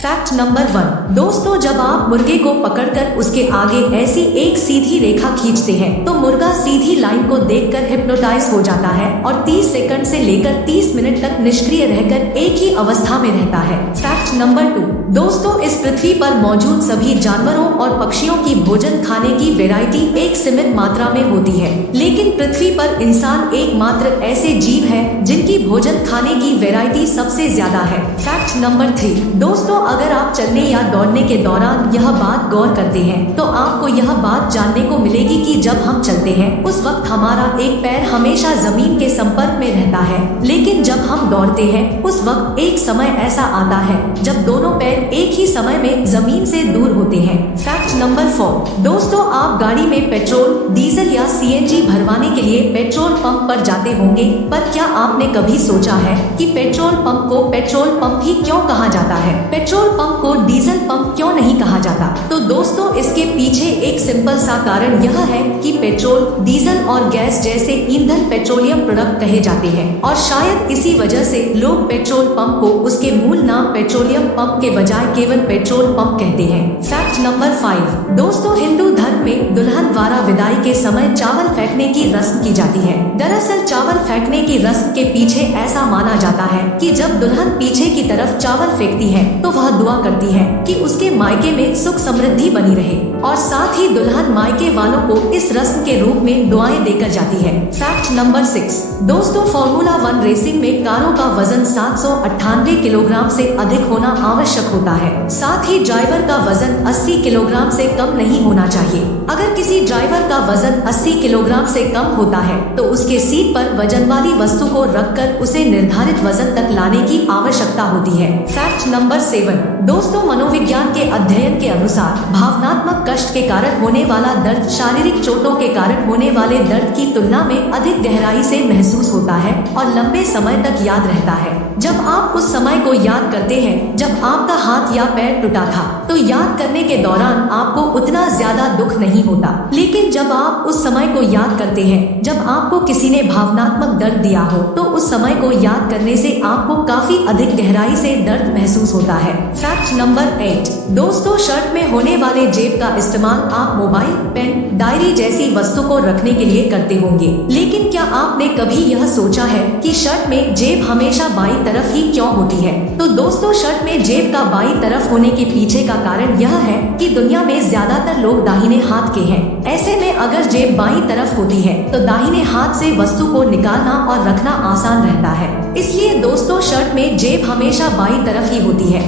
Fact number 1। दोस्तों, जब आप मुर्गे को पकड़कर उसके आगे ऐसी एक सीधी रेखा खींचते हैं तो मुर्गा सीधी लाइन को देखकर हिप्नोटाइज हो जाता है और 30 सेकंड से लेकर 30 मिनट तक निष्क्रिय रहकर एक ही अवस्था में रहता है। Fact number 2। दोस्तों, इस पृथ्वी पर मौजूद सभी जानवरों और पक्षियों की भोजन खाने की वैरायटी एक सीमित मात्रा में होती है, लेकिन पृथ्वी पर इंसान एकमात्र ऐसे जीव है जिनकी भोजन खाने की वैरायटी सबसे ज्यादा है। Fact number 3। दोस्तों, अगर आप चलने या दौड़ने के दौरान यह बात गौर करते हैं तो आपको यह बात जानने को मिलेगी कि जब हम चलते हैं उस वक्त हमारा एक पैर हमेशा जमीन के संपर्क में रहता है, लेकिन जब हम दौड़ते हैं उस वक्त एक समय ऐसा आता है जब दोनों पैर एक ही समय में जमीन से दूर होते हैं। Fact number 4। दोस्तों, आप गाड़ी में पेट्रोल, डीजल या सीएनजी भरवाने के लिए पेट्रोल पंप पर जाते होंगे, पर क्या आपने कभी सोचा है कि पेट्रोल पंप को पेट्रोल पंप ही क्यों कहा जाता है? पेट्रोल पंप को डीजल पंप क्यों नहीं कहा जाता? तो दोस्तों, इसके पीछे एक सिंपल सा कारण यह है कि पेट्रोल, डीजल और गैस जैसे ईंधन पेट्रोलियम प्रोडक्ट कहे जाते हैं और शायद इसी वजह से लोग पेट्रोल पंप को उसके मूल नाम पेट्रोलियम पंप के बजाय केवल पेट्रोल पंप कहते हैं। Fact number 5। दोस्तों, हिंदू धर्म में दुल्हन द्वारा विदाई के समय चावल फेंकने की रस्म की जाती है। दरअसल चावल फेंकने की रस्म के पीछे ऐसा माना जाता है कि जब दुल्हन पीछे की तरफ चावल फेंकती है तो वह दुआ करती है कि उसके मायके में सुख समृद्धि बनी रहे और साथ ही दुल्हन मायके वालों को इस रस्म के रूप में दुआएं देकर जाती है। Fact number 6। दोस्तों, फार्मूला 1 रेसिंग में कारों का वजन 798 किलोग्राम से अधिक होना आवश्यक होता है। साथ ही ड्राइवर का वजन 80 किलोग्राम से कम नहीं होना चाहिए। अगर किसी ड्राइवर का वजन 80 किलोग्राम से कम होता है तो उसके सीट पर वजन वाली वस्तु को रखकर उसे निर्धारित वजन तक लाने की आवश्यकता होती है। Fact number 7। दोस्तों, मनोविज्ञान के अध्ययन के अनुसार भावनात्मक कष्ट के कारण होने वाला दर्द शारीरिक चोटों के कारण होने वाले दर्द की तुलना में अधिक गहराई से महसूस होता है और लंबे समय तक याद रहता है। जब आप उस समय को याद करते हैं जब आपका हाथ या पैर टूटा था तो याद करने के दौरान आपको उतना ज्यादा दुख नहीं होता, लेकिन जब आप उस समय को याद करते हैं जब आपको किसी ने भावनात्मक दर्द दिया हो तो उस समय को याद करने से आपको काफी अधिक गहराई से दर्द महसूस होता है। Fact number 8। दोस्तों, शर्ट में होने वाले जेब का इस्तेमाल आप मोबाइल, पेन, डायरी जैसी वस्तु को रखने के लिए करते होंगे, लेकिन क्या आपने कभी यह सोचा है कि शर्ट में जेब हमेशा बाईं तरफ ही क्यों होती है? तो दोस्तों, शर्ट में जेब का बाईं तरफ होने के पीछे का कारण यह है कि दुनिया में ज्यादातर लोग दाहिने हाथ के हैं। ऐसे में अगर जेब बाईं तरफ होती है तो दाहिने हाथ से वस्तु को निकालना और रखना आसान रहता है। इसलिए दोस्तों, शर्ट में जेब हमेशा बाईं तरफ ही होती है।